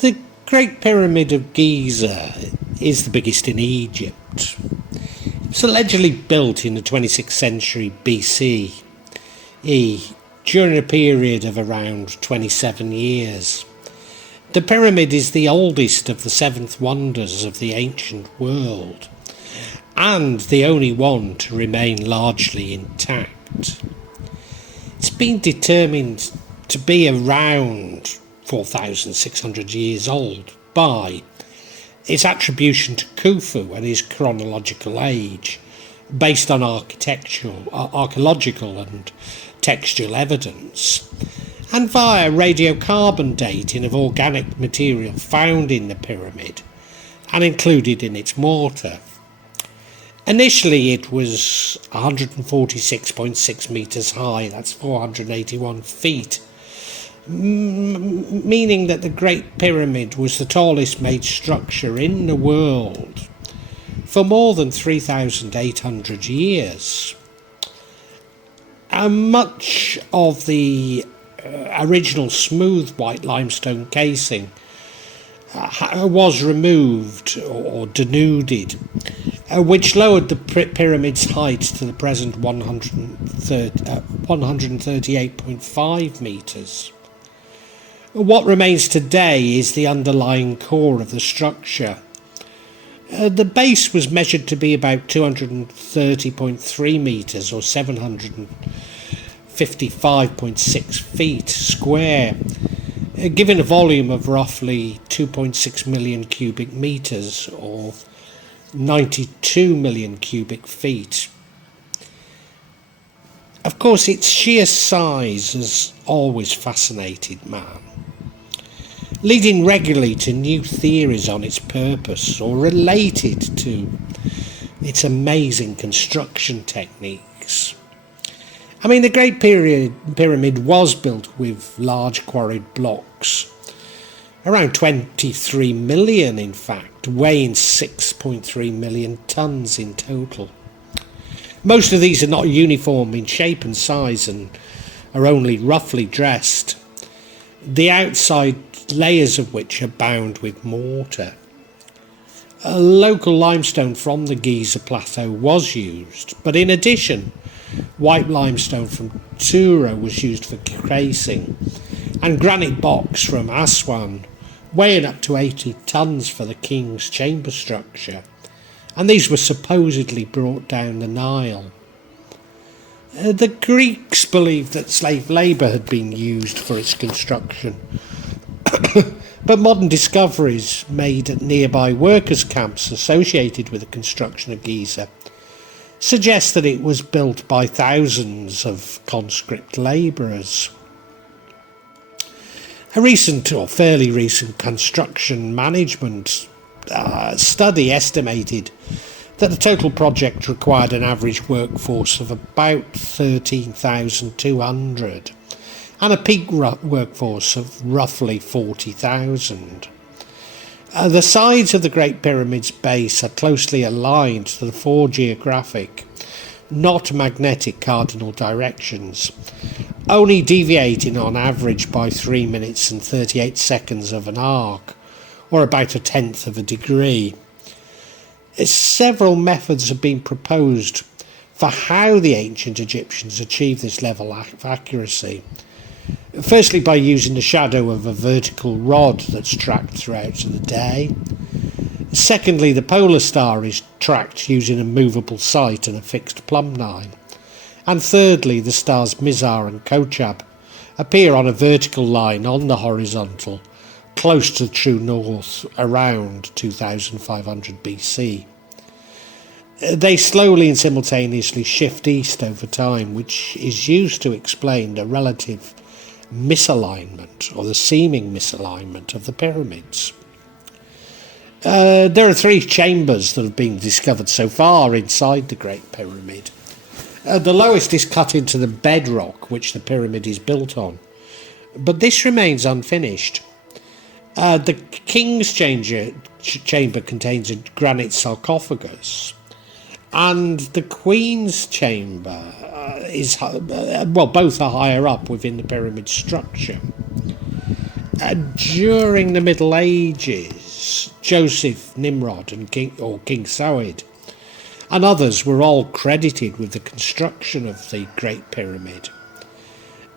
The Great Pyramid of Giza is the biggest in Egypt. It was allegedly built in the 26th century BCE during a period of around 27 years. The pyramid is the oldest of the seventh wonders of the ancient world, and the only one to remain largely intact. It's been determined to be around 4,600 years old by its attribution to Khufu and his chronological age, based on archaeological and textual evidence, and via radiocarbon dating of organic material found in the pyramid and included in its mortar. Initially it was 146.6 metres high, that's 481 feet, meaning that the Great Pyramid was the tallest made structure in the world for more than 3,800 years. And much of the original smooth white limestone casing was removed or denuded, which lowered the pyramid's height to the present 138.5 metres. What remains today is the underlying core of the structure. The base was measured to be about 230.3 metres or 755.6 feet square, given a volume of roughly 2.6 million cubic metres or 92 million cubic feet. Of course, its sheer size has always fascinated man, leading regularly to new theories on its purpose or related to its amazing construction techniques. I mean, the Great Pyramid was built with large quarried blocks, around 23 million in fact, weighing 6.3 million tonnes in total. Most of these are not uniform in shape and size and are only roughly dressed, the outside layers of which are bound with mortar. A local limestone from the Giza plateau was used, but in addition, white limestone from Tura was used for casing, and granite blocks from Aswan, weighing up to 80 tonnes for the king's chamber structure, and these were supposedly brought down the Nile. The Greeks believed that slave labour had been used for its construction, but modern discoveries made at nearby workers' camps associated with the construction of Giza suggest that it was built by thousands of conscript labourers. A recent or fairly recent construction management study estimated that the total project required an average workforce of about 13,200 and a peak workforce of roughly 40,000. The sides of the Great Pyramid's base are closely aligned to the four geographic, not magnetic cardinal directions, only deviating on average by 3 minutes and 38 seconds of an arc, or about a tenth of a degree. Several methods have been proposed for how the ancient Egyptians achieved this level of accuracy. Firstly, by using the shadow of a vertical rod that's tracked throughout the day. Secondly, the polar star is tracked using a movable sight and a fixed plumb line. And thirdly, the stars Mizar and Kochab appear on a vertical line on the horizontal, close to true north, around 2500 BC. They slowly and simultaneously shift east over time, which is used to explain the relative misalignment or the seeming misalignment of the pyramids. There are 3 chambers that have been discovered so far inside the Great Pyramid. The lowest is cut into the bedrock which the pyramid is built on, but this remains unfinished. The king's chamber contains a granite sarcophagus, and the queen's chamber both are higher up within the pyramid structure. During the Middle Ages, Joseph, Nimrod and King Saud and others were all credited with the construction of the Great Pyramid.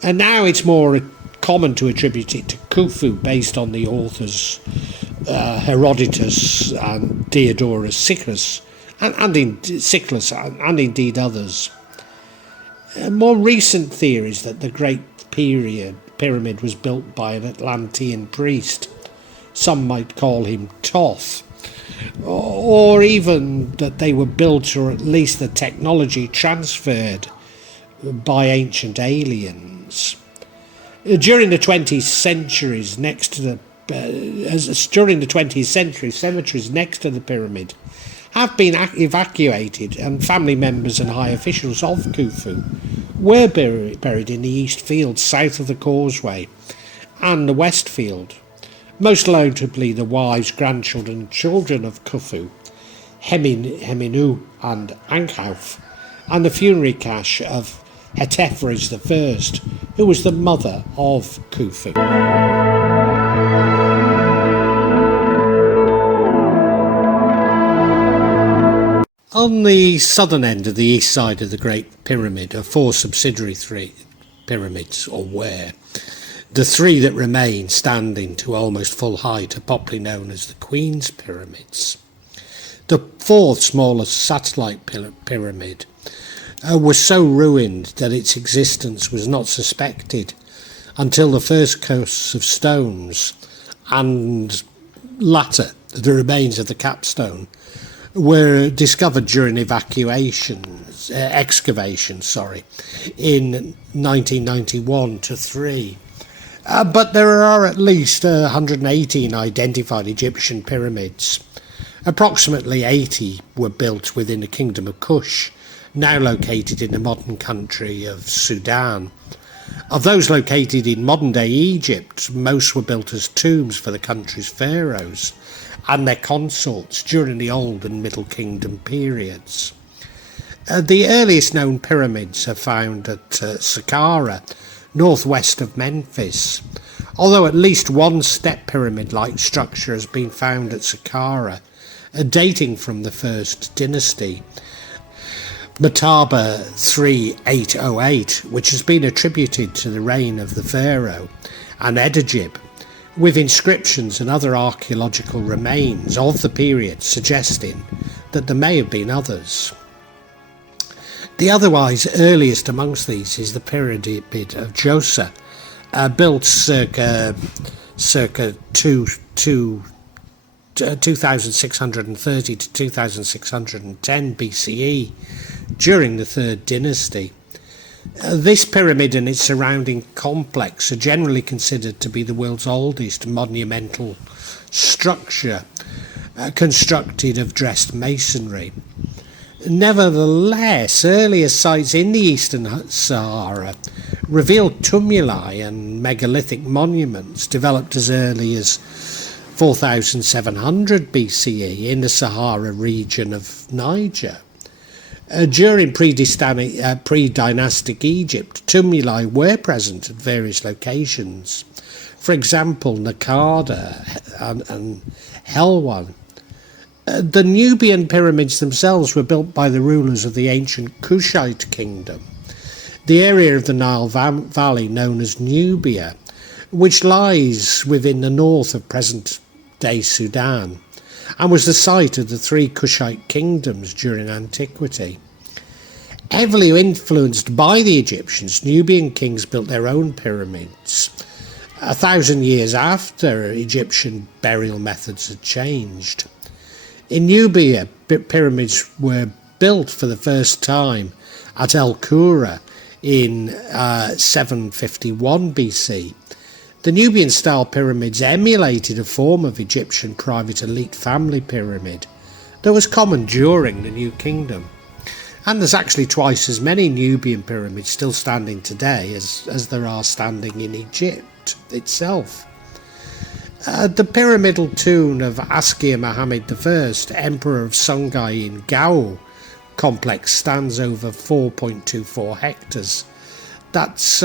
And now it's more common to attribute it to Khufu based on the authors Herodotus and Diodorus Siculus and indeed others. More recent theories that the Great Pyramid was built by an Atlantean priest, some might call him Thoth, or even that they were built, or at least the technology transferred, by ancient aliens. During the 20th century, cemeteries next to the pyramid have been evacuated, and family members and high officials of Khufu were buried in the east field south of the causeway and the west field. Most notably the wives, grandchildren and children of Khufu, Heminu and Ankhauf, and the funerary cache of Hetepheres I, who was the mother of Khufu. On the southern end of the east side of the Great Pyramid are four subsidiary pyramids, or were. The three that remain standing to almost full height are popularly known as the Queen's Pyramids. The fourth, smaller satellite pyramid was so ruined that its existence was not suspected until the first coasts of stones and latter the remains of the capstone were discovered during excavations in 1991-3. But there are at least 118 identified Egyptian pyramids. Approximately 80 were built within the Kingdom of Kush, now located in the modern country of Sudan. Of those located in modern-day Egypt, most were built as tombs for the country's pharaohs and their consorts during the Old and Middle Kingdom periods. The earliest known pyramids are found at Saqqara, northwest of Memphis, although at least one step pyramid-like structure has been found at Saqqara, dating from the First Dynasty, Mataba 3808, which has been attributed to the reign of the pharaoh Anedajib, with inscriptions and other archaeological remains of the period suggesting that there may have been others. The otherwise earliest amongst these is the Pyramid of Djoser, built circa 2630 to 2610 BCE during the Third Dynasty. This pyramid and its surrounding complex are generally considered to be the world's oldest monumental structure constructed of dressed masonry. Nevertheless, earlier sites in the Eastern Sahara revealed tumuli and megalithic monuments developed as early as 4700 BCE in the Sahara region of Niger. During pre-dynastic Egypt, tumuli were present at various locations. For example, Nakada and Helwan. The Nubian pyramids themselves were built by the rulers of the ancient Kushite kingdom, the area of the Nile Valley known as Nubia, which lies within the north of present-day Sudan, and was the site of the three Kushite kingdoms during antiquity. Heavily influenced by the Egyptians, Nubian kings built their own pyramids 1,000 years after Egyptian burial methods had changed. In Nubia, pyramids were built for the first time at El Qura in 751 BC. The Nubian-style pyramids emulated a form of Egyptian private elite family pyramid that was common during the New Kingdom. And there's actually twice as many Nubian pyramids still standing today as there are standing in Egypt itself. The pyramidal tomb of Askia Muhammad I, Emperor of Songhai in Gao complex stands over 4.24 hectares. That's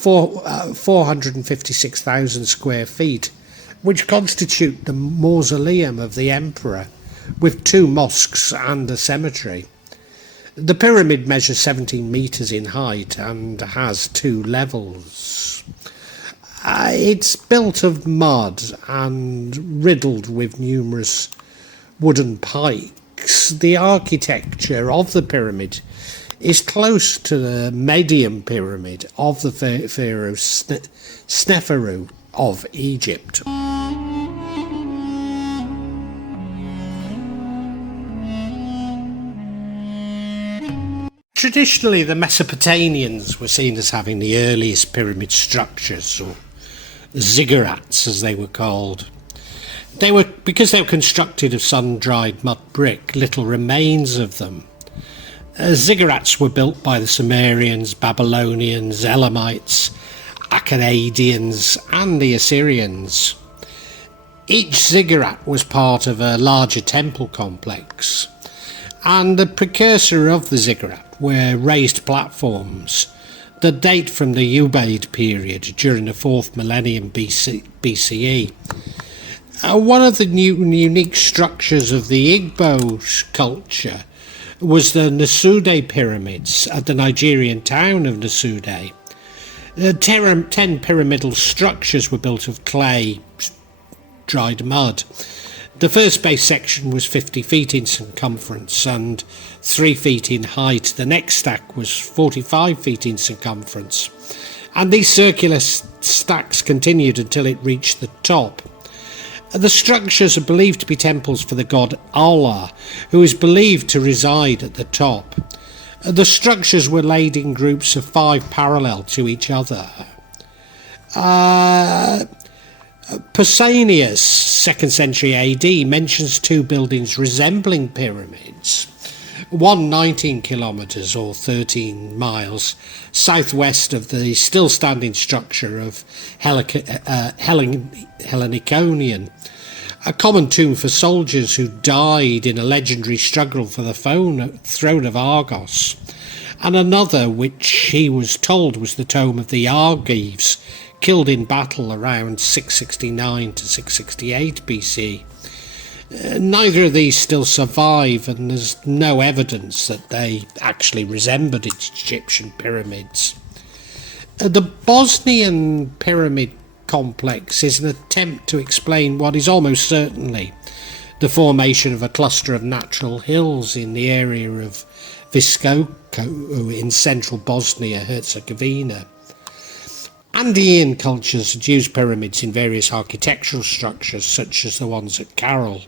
456,000 square feet, which constitute the mausoleum of the emperor, with 2 mosques and a cemetery. The pyramid measures 17 metres in height and has 2 levels. It's built of mud and riddled with numerous wooden pikes. The architecture of the pyramid is close to the Median pyramid of the pharaoh Sneferu of Egypt. Traditionally, the Mesopotamians were seen as having the earliest pyramid structures, or ziggurats as they were called. Because they were constructed of sun-dried mud brick, little remains of them. Ziggurats were built by the Sumerians, Babylonians, Elamites, Akkadians and the Assyrians. Each ziggurat was part of a larger temple complex, and the precursor of the ziggurat were raised platforms that date from the Ubaid period during the 4th millennium BCE. One of the unique structures of the Igbo culture was the Nsude pyramids at the Nigerian town of Nsude. 10 pyramidal structures were built of clay, dried mud. The first base section was 50 feet in circumference and 3 feet in height. The next stack was 45 feet in circumference. And these circular stacks continued until it reached the top. The structures are believed to be temples for the god Allah, who is believed to reside at the top. The structures were laid in groups of 5 parallel to each other. Pausanias, 2nd century AD, mentions 2 buildings resembling pyramids, one 19 kilometres or 13 miles southwest of the still standing structure of Heliconian, a common tomb for soldiers who died in a legendary struggle for the throne of Argos, and another which he was told was the tomb of the Argives, killed in battle around 669 to 668 BC. Neither of these still survive, and there's no evidence that they actually resembled Egyptian pyramids. The Bosnian pyramid complex is an attempt to explain what is almost certainly the formation of a cluster of natural hills in the area of Visoko in central Bosnia-Herzegovina. Andean cultures had used pyramids in various architectural structures, such as the ones at Karol,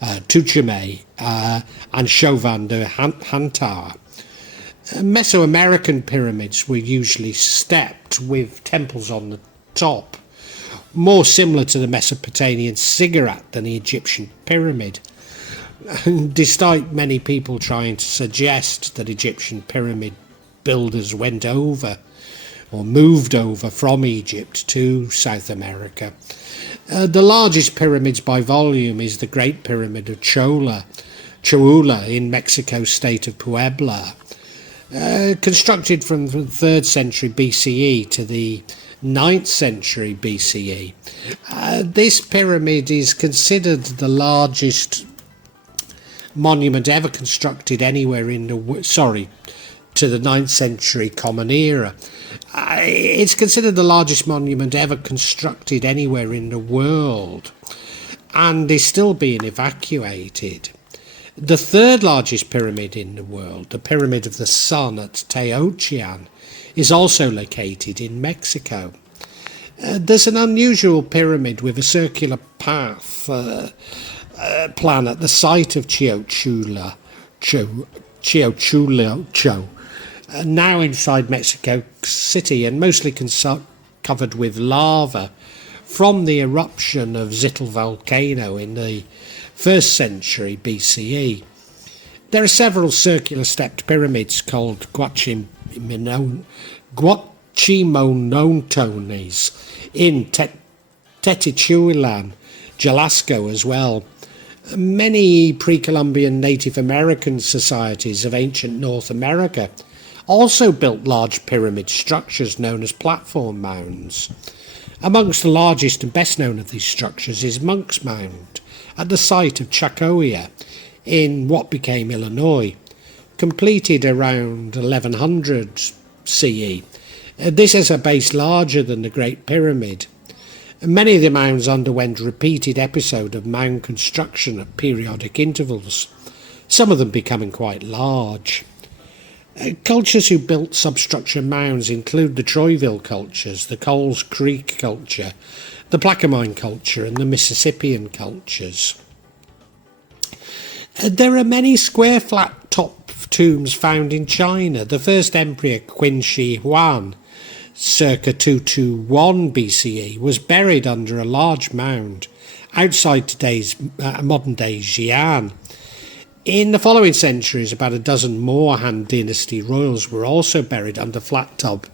Tuchumay, and Chauvin de Hantar. Mesoamerican pyramids were usually stepped with temples on the top, more similar to the Mesopotamian ziggurat than the Egyptian pyramid. Despite many people trying to suggest that Egyptian pyramid builders went over or moved over from Egypt to South America. The largest pyramids by volume is the Great Pyramid of Cholula in Mexico's state of Puebla. Constructed from the 3rd century BCE to the 9th century BCE. This pyramid is considered the largest monument ever constructed anywhere in the to the 9th century Common Era. It's considered the largest monument ever constructed anywhere in the world and is still being evacuated. The 3rd largest pyramid in the world, the Pyramid of the Sun at Teotihuacan, is also located in Mexico. There's an unusual pyramid with a circular path plan at the site of Chiauchulcho, now inside Mexico City and mostly covered with lava from the eruption of Zittel volcano in the 1st century BCE. There are several circular stepped pyramids called Guachimonotones in Tetichulan, Jalisco as well. Many pre-Columbian Native American societies of ancient North America also built large pyramid structures known as platform mounds. Amongst the largest and best known of these structures is Monk's Mound at the site of Chacoia in what became Illinois, completed around 1100 CE. This is a base larger than the Great Pyramid. Many of the mounds underwent repeated episodes of mound construction at periodic intervals, some of them becoming quite large. Cultures who built substructure mounds include the Troyville cultures, the Coles Creek culture, the Plaquemine culture, and the Mississippian cultures. There are many square flat top tombs found in China. The first emperor Qin Shi Huang, circa 221 BCE, was buried under a large mound outside today's modern-day Xi'an. In the following centuries, about a dozen more Han Dynasty royals were also buried under flat-top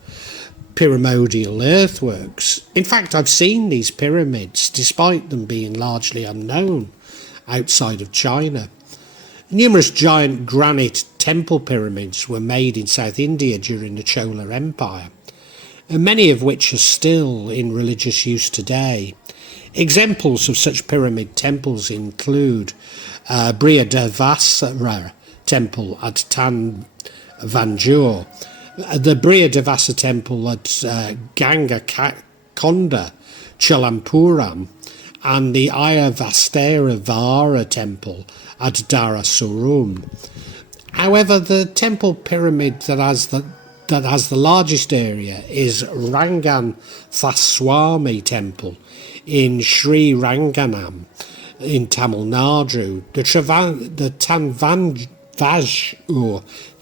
pyramidal earthworks. In fact, I've seen these pyramids, despite them being largely unknown outside of China. Numerous giant granite temple pyramids were made in South India during the Chola Empire, and many of which are still in religious use today. Examples of such pyramid temples include Brihadevasara temple at Tanvanjore, the Brihadevasara temple at Gangakonda, Chalampuram, and the Ayavastera temple at Darasurum. However, the temple pyramid that has the largest area is Rangan Thaswami temple in Sri Ranganam in Tamil Nadu. The Tanvanjore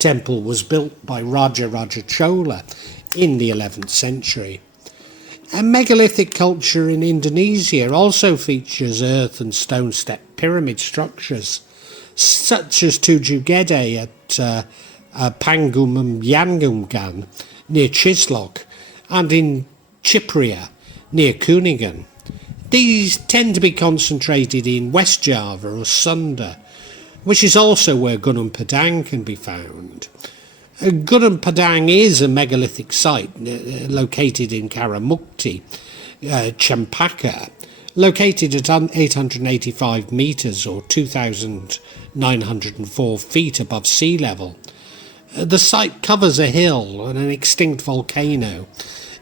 temple was built by Raja Chola in the 11th century. A megalithic culture in Indonesia also features earth and stone step pyramid structures, such as Tujuh Gede at Pangumyangungan near Chislok, and in Chiprea near Kuningan. These tend to be concentrated in West Java or Sunda, which is also where Gunung Padang can be found. Gunung Padang is a megalithic site located in Karamukti, Champaka, located at 885 metres or 2,904 feet above sea level. The site covers a hill and an extinct volcano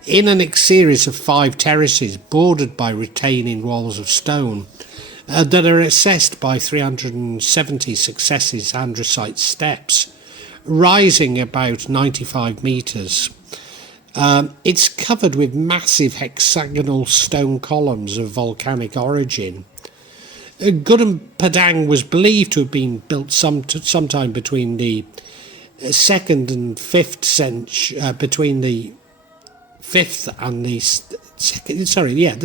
in a series of 5 terraces bordered by retaining walls of stone that are accessed by 370 successive andesite steps, rising about 95 metres. It's covered with massive hexagonal stone columns of volcanic origin. Gunung Padang was believed to have been built sometime between the 2nd and 5th century, between the 5th and the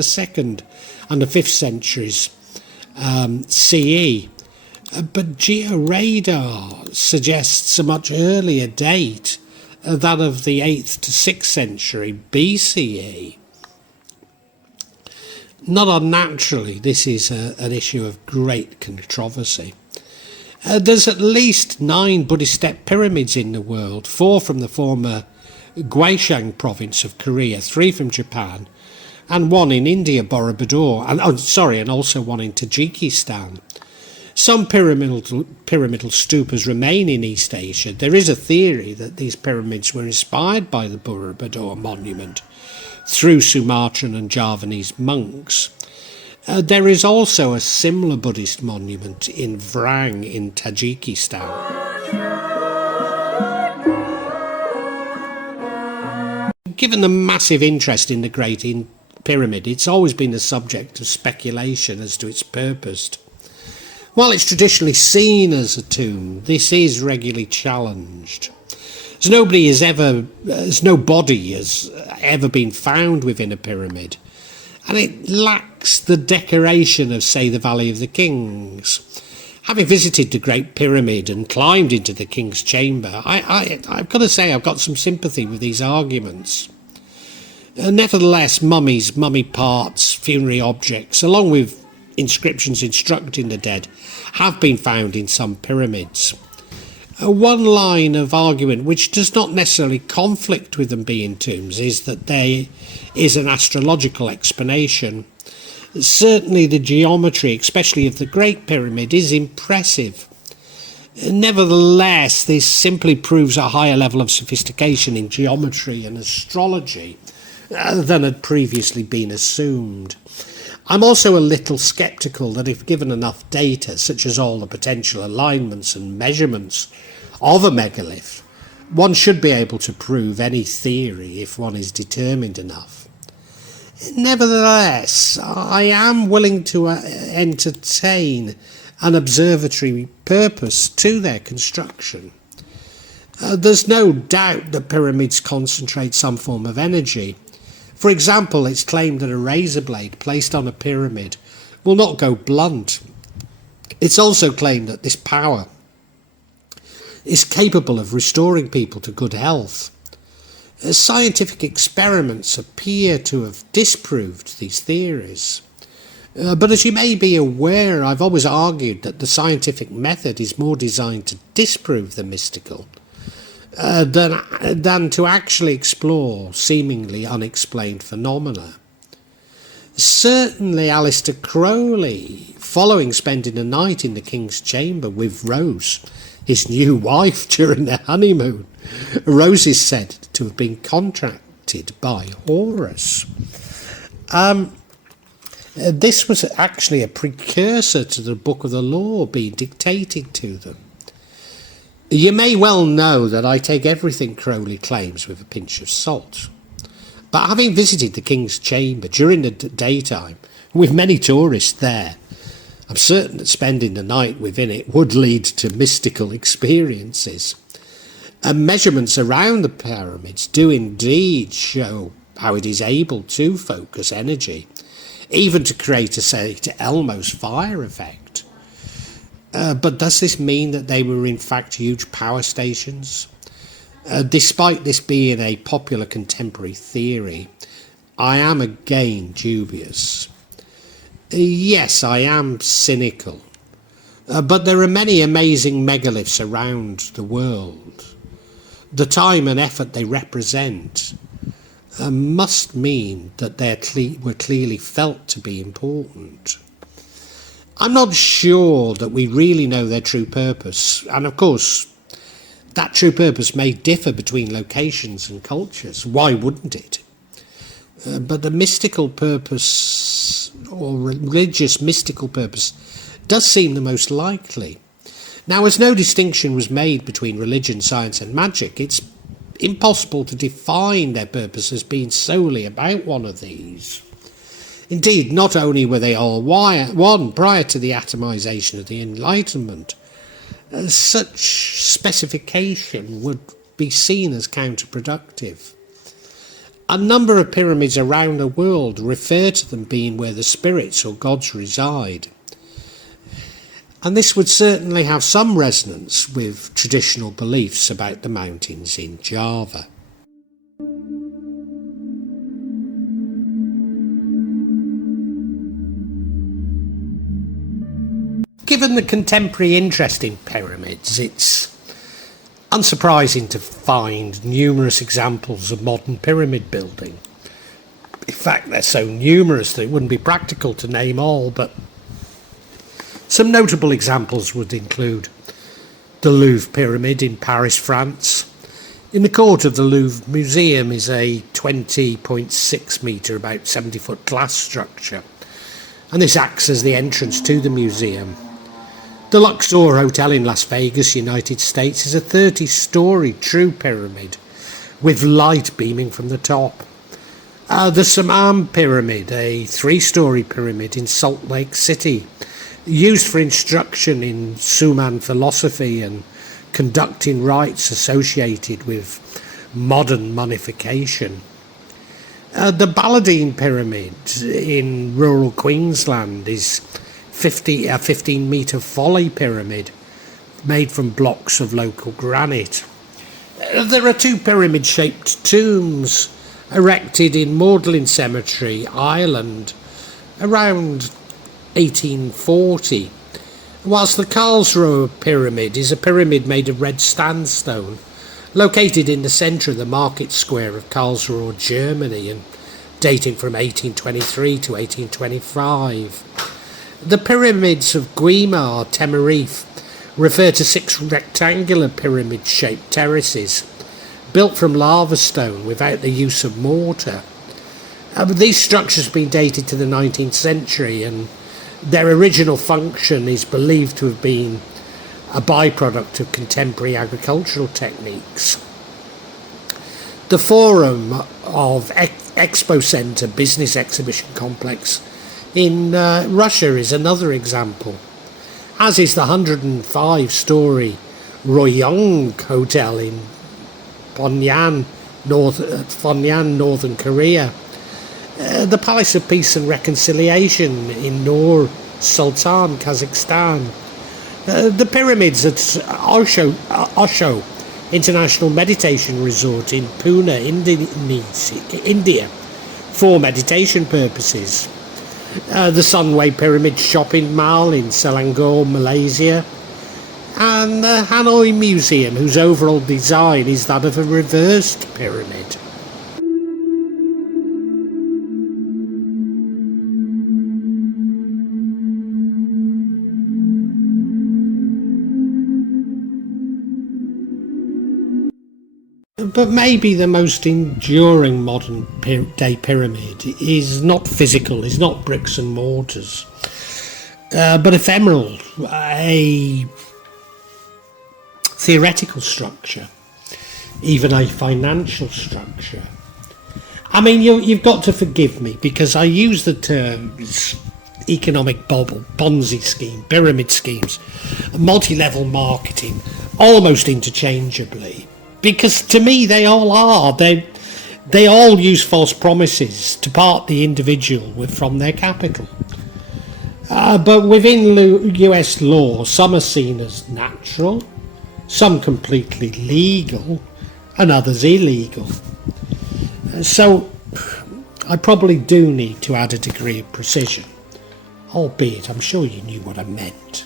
2nd and the 5th centuries CE. But georadar suggests a much earlier date, that of the 8th to 6th century BCE. Not unnaturally, this is an issue of great controversy. There's at least 9 Buddhist step pyramids in the world, 4 from the former Gyeongsang province of Korea, 3 from Japan, and 1 in India, Borobudur, and also 1 in Tajikistan. Some pyramidal stupas remain in East Asia. There is a theory that these pyramids were inspired by the Borobudur monument through Sumatran and Javanese monks. There is also a similar Buddhist monument in Vrang in Tajikistan. Given the massive interest in the Great Pyramid, it's always been the subject of speculation as to its purpose. While it's traditionally seen as a tomb, this is regularly challenged. As no body has ever been found within a pyramid, and it lacks the decoration of, say, the Valley of the Kings. Having visited the Great Pyramid and climbed into the King's Chamber, I've got to say I've got some sympathy with these arguments. Nevertheless, mummies, mummy parts, funerary objects, along with inscriptions instructing the dead, have been found in some pyramids. One line of argument which does not necessarily conflict with them being tombs is that there is an astrological explanation. Certainly the geometry, especially of the Great Pyramid, is impressive. Nevertheless, this simply proves a higher level of sophistication in geometry and astrology than had previously been assumed. I'm also a little sceptical that if given enough data, such as all the potential alignments and measurements of a megalith, one should be able to prove any theory if one is determined enough. Nevertheless, I am willing to entertain an observatory purpose to their construction. There's no doubt that pyramids concentrate some form of energy. For example, it's claimed that a razor blade placed on a pyramid will not go blunt. It's also claimed that this power is capable of restoring people to good health. Scientific experiments appear to have disproved these theories. But as you may be aware, I've always argued that the scientific method is more designed to disprove the mystical than to actually explore seemingly unexplained phenomena. Certainly Aleister Crowley, following spending a night in the King's chamber with Rose, his new wife, during their honeymoon, Rose is said to have been contracted by Horus. This was actually a precursor to the Book of the Law being dictated to them. You may well know that I take everything Crowley claims with a pinch of salt. But having visited the King's chamber during the daytime, with many tourists there, I'm certain that spending the night within it would lead to mystical experiences. And measurements around the pyramids do indeed show how it is able to focus energy, even to create a St. Elmo's fire effect. But does this mean that they were in fact huge power stations? Despite this being a popular contemporary theory, I am again dubious. Yes, I am cynical. But there are many amazing megaliths around the world. The time and effort they represent must mean that they were clearly felt to be important. I'm not sure that we really know their true purpose, and of course, that true purpose may differ between locations and cultures. Why wouldn't it? But the mystical purpose, or religious mystical purpose, does seem the most likely. Now, as no distinction was made between religion, science and magic, it's impossible to define their purpose as being solely about one of these. Indeed, not only were they all one prior to the atomization of the Enlightenment, such specification would be seen as counterproductive. A number of pyramids around the world refer to them being where the spirits or gods reside. And this would certainly have some resonance with traditional beliefs about the mountains in Java. Given the contemporary interest in pyramids, it's unsurprising to find numerous examples of modern pyramid building. In fact, they're so numerous that it wouldn't be practical to name all, but some notable examples would include the Louvre Pyramid in Paris, France. In the court of the Louvre Museum is a 20.6 metre, about 70-foot glass structure, and this acts as the entrance to the museum. The Luxor Hotel in Las Vegas, United States, is a 30-storey true pyramid with light beaming from the top. The Samam Pyramid, a 3-storey pyramid in Salt Lake City, used for instruction in Suman philosophy and conducting rites associated with modern mummification. The Baladine Pyramid in rural Queensland is a 15-metre folly pyramid made from blocks of local granite. There are 2 pyramid-shaped tombs erected in Magdalen Cemetery, Ireland, around 1840. whilst the Karlsruhe pyramid is a pyramid made of red sandstone, located in the centre of the market square of Karlsruhe, Germany, and dating from 1823 to 1825. The pyramids of Guimar, Tenerife, refer to 6 rectangular pyramid-shaped terraces, built from lava stone without the use of mortar. These structures have been dated to the 19th century, and their original function is believed to have been a byproduct of contemporary agricultural techniques. The Forum of Expo Center Business Exhibition Complex in Russia is another example, as is the 105-storey Royong Hotel in Pyongyang, Northern Korea. The Palace of Peace and Reconciliation in Nur Sultan, Kazakhstan. The pyramids at Osho International Meditation Resort in Pune, India, for meditation purposes. The Sunway Pyramid Shopping Mall in Selangor, Malaysia, and the Hanoi Museum, whose overall design is that of a reversed pyramid. But maybe the most enduring modern day pyramid is not physical, is not bricks and mortars, but ephemeral, a theoretical structure, even a financial structure. I mean, you've got to forgive me because I use the terms economic bubble, Ponzi scheme, pyramid schemes, multi-level marketing almost interchangeably. Because to me they all are. They all use false promises to part the individual from their capital. But within US law, some are seen as natural, some completely legal, and others illegal. So I probably do need to add a degree of precision, albeit I'm sure you knew what I meant.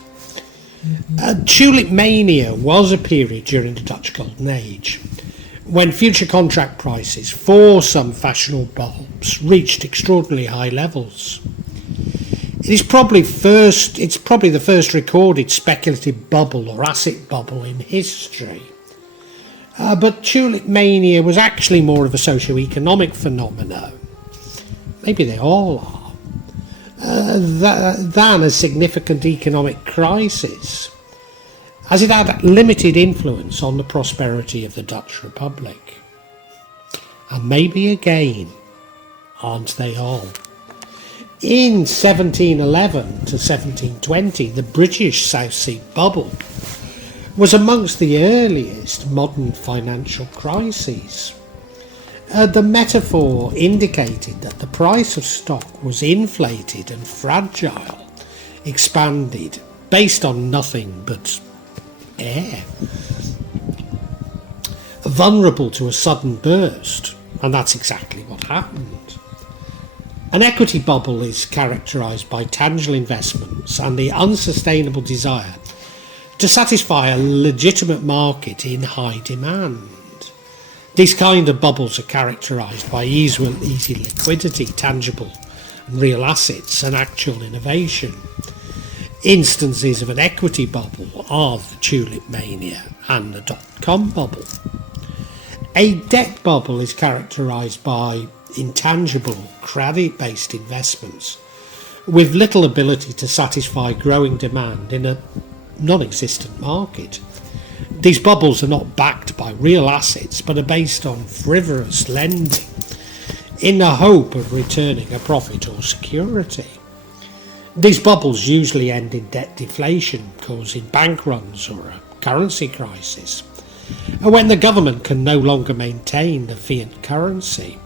Tulip mania was a period during the Dutch Golden Age when future contract prices for some fashionable bulbs reached extraordinarily high levels. It's probably the first recorded speculative bubble or asset bubble in history. But tulip mania was actually more of a socio-economic phenomenon. Maybe they all are. Than a significant economic crisis, as it had limited influence on the prosperity of the Dutch Republic. And maybe again, aren't they all? In 1711 to 1720, the British South Sea Bubble was amongst the earliest modern financial crises. The metaphor indicated that the price of stock was inflated and fragile, expanded, based on nothing but air, vulnerable to a sudden burst, and that's exactly what happened. An equity bubble is characterised by tangible investments and the unsustainable desire to satisfy a legitimate market in high demand. These kind of bubbles are characterised by easy liquidity, tangible and real assets, and actual innovation. Instances of an equity bubble are the tulip mania and the dot-com bubble. A debt bubble is characterised by intangible, credit-based investments with little ability to satisfy growing demand in a non-existent market. These bubbles are not backed by real assets, but are based on frivolous lending in the hope of returning a profit or security. These bubbles usually end in debt deflation, causing bank runs or a currency crisis, and when the government can no longer maintain the fiat currency.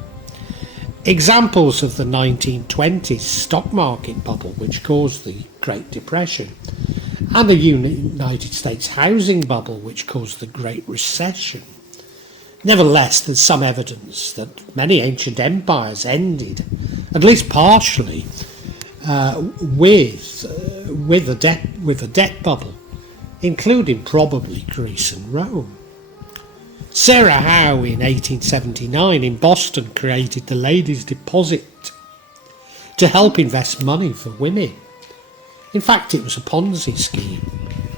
Examples of the 1920s stock market bubble, which caused the Great Depression, and the United States housing bubble, which caused the Great Recession. Nevertheless, there's some evidence that many ancient empires ended, at least partially, with a debt bubble, including probably Greece and Rome. Sarah Howe in 1879 in Boston created the Ladies' Deposit to help invest money for women. In fact, it was a Ponzi scheme,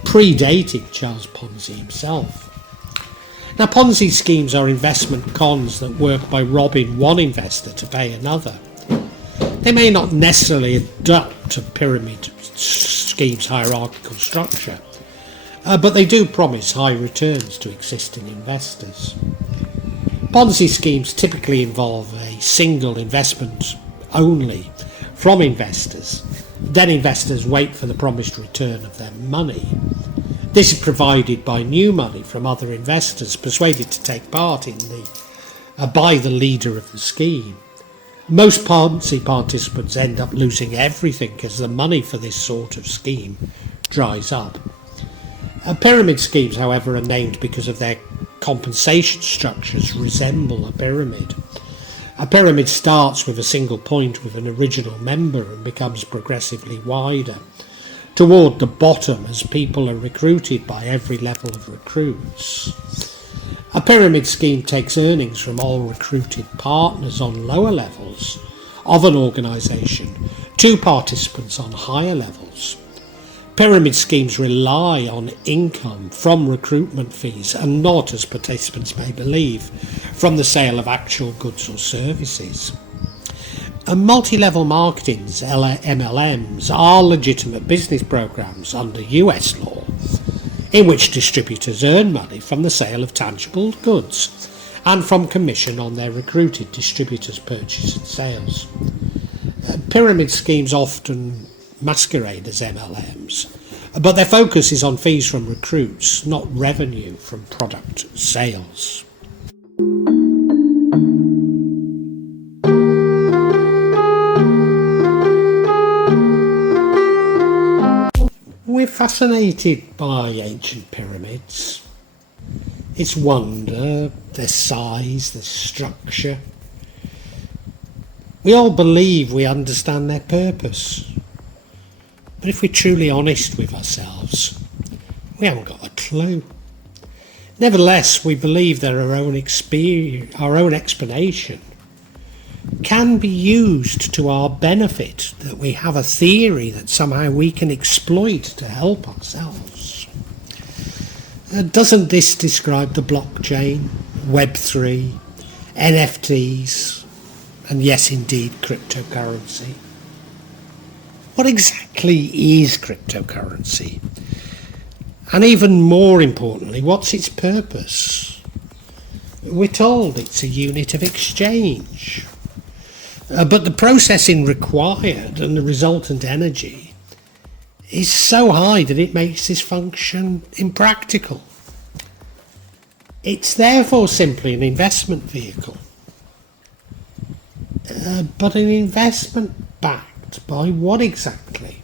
predating Charles Ponzi himself. Now, Ponzi schemes are investment cons that work by robbing one investor to pay another. They may not necessarily adopt a pyramid scheme's hierarchical structure, but they do promise high returns to existing investors. Ponzi schemes typically involve a single investment only from investors. Then investors wait for the promised return of their money. This is provided by new money from other investors persuaded to take part in by the leader of the scheme. Most Ponzi participants end up losing everything as the money for this sort of scheme dries up. Pyramid schemes, however, are named because of their compensation structures resemble a pyramid. A pyramid starts with a single point with an original member and becomes progressively wider toward the bottom as people are recruited by every level of recruits. A pyramid scheme takes earnings from all recruited partners on lower levels of an organisation to participants on higher levels. Pyramid schemes rely on income from recruitment fees and not, as participants may believe, from the sale of actual goods or services. Multi-level marketings, MLMs, are legitimate business programs under US law, in which distributors earn money from the sale of tangible goods and from commission on their recruited distributors' purchase and sales. Pyramid schemes often masquerade as MLMs, but their focus is on fees from recruits, not revenue from product sales. We're fascinated by ancient pyramids. Its wonder, their size, their structure. We all believe we understand their purpose. But if we're truly honest with ourselves, we haven't got a clue. Nevertheless, we believe that our own explanation can be used to our benefit, that we have a theory that somehow we can exploit to help ourselves. Doesn't this describe the blockchain, Web3, NFTs, and yes, indeed, cryptocurrency? What exactly is cryptocurrency? And even more importantly, what's its purpose? We're told it's a unit of exchange. But the processing required and the resultant energy is so high that it makes this function impractical. It's therefore simply an investment vehicle. But an investment backed by what exactly?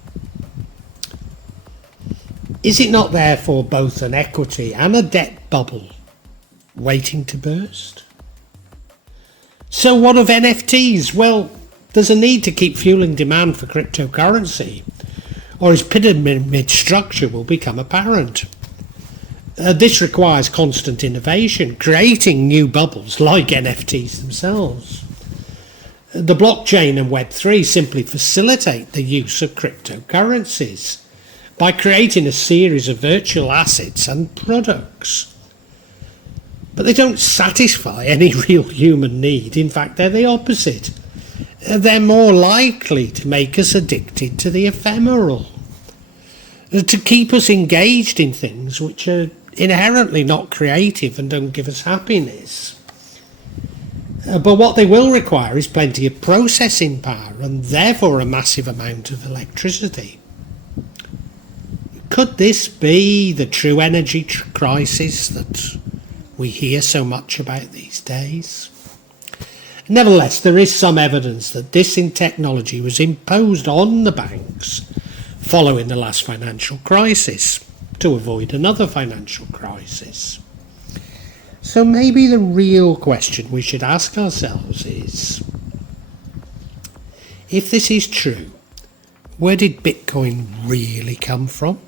Is it not therefore both an equity and a debt bubble waiting to burst? So what of NFTs? Well, there's a need to keep fueling demand for cryptocurrency, or its pyramid structure will become apparent. This requires constant innovation, creating new bubbles like NFTs themselves. The blockchain and Web3 simply facilitate the use of cryptocurrencies by creating a series of virtual assets and products. But they don't satisfy any real human need. In fact, they're the opposite. They're more likely to make us addicted to the ephemeral, to keep us engaged in things which are inherently not creative and don't give us happiness. But what they will require is plenty of processing power and therefore a massive amount of electricity. Could this be the true energy crisis that we hear so much about these days? Nevertheless, there is some evidence that this technology was imposed on the banks following the last financial crisis to avoid another financial crisis. So maybe the real question we should ask ourselves is, if this is true, Where did Bitcoin really come from?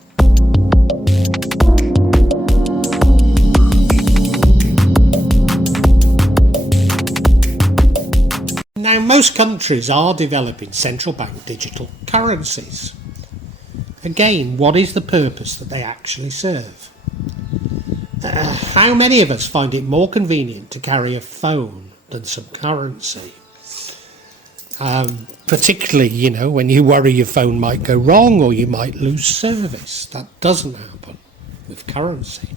Now, most countries are developing central bank digital currencies. Again, what is the purpose that they actually serve? How many of us find it more convenient to carry a phone than some currency? Particularly, when you worry your phone might go wrong or you might lose service. That doesn't happen with currency.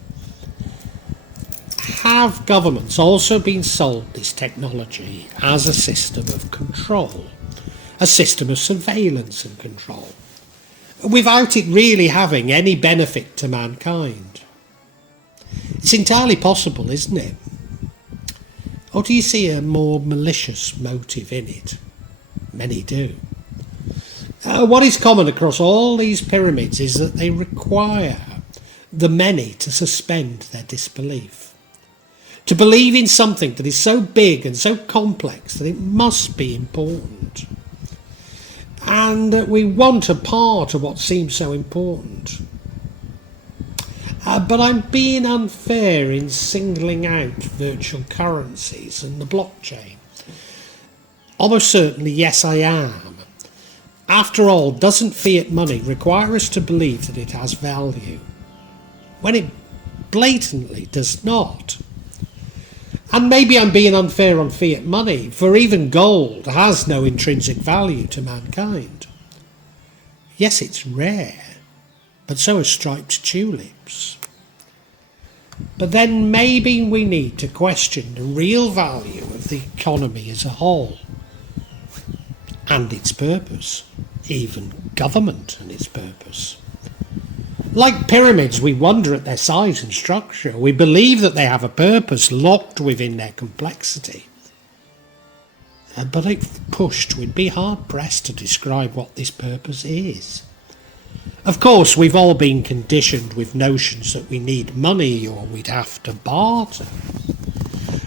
Have governments also been sold this technology as a system of control, a system of surveillance and control, without it really having any benefit to mankind? It's entirely possible, isn't it? Or do you see a more malicious motive in it? Many do. What is common across all these pyramids is that they require the many to suspend their disbelief, to believe in something that is so big and so complex that it must be important, and that we want a part of what seems so important. But I'm being unfair in singling out virtual currencies and the blockchain. Almost certainly, yes, I am. After all, doesn't fiat money require us to believe that it has value, when it blatantly does not? And maybe I'm being unfair on fiat money, for even gold has no intrinsic value to mankind. Yes, it's rare, but so are striped tulips. But then maybe we need to question the real value of the economy as a whole, and its purpose, even government and its purpose. Like pyramids, we wonder at their size and structure. We believe that they have a purpose locked within their complexity. But if pushed, we'd be hard-pressed to describe what this purpose is. Of course, we've all been conditioned with notions that we need money or we'd have to barter.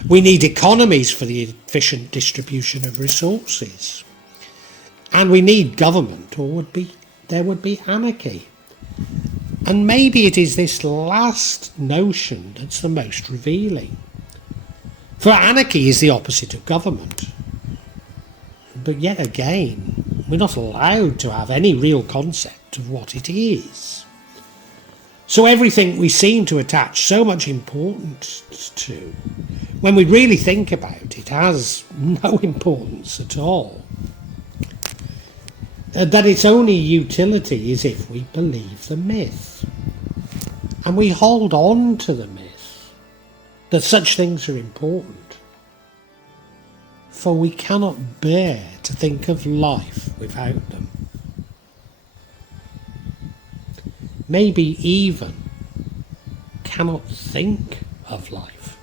We need economies for the efficient distribution of resources. And we need government, or there would be anarchy. And maybe it is this last notion that's the most revealing. For anarchy is the opposite of government. But yet again, we're not allowed to have any real concept of what it is. So everything we seem to attach so much importance to, when we really think about it, has no importance at all. That its only utility is if we believe the myth. And we hold on to the myth that such things are important. For we cannot bear to think of life without them. Maybe even cannot think of life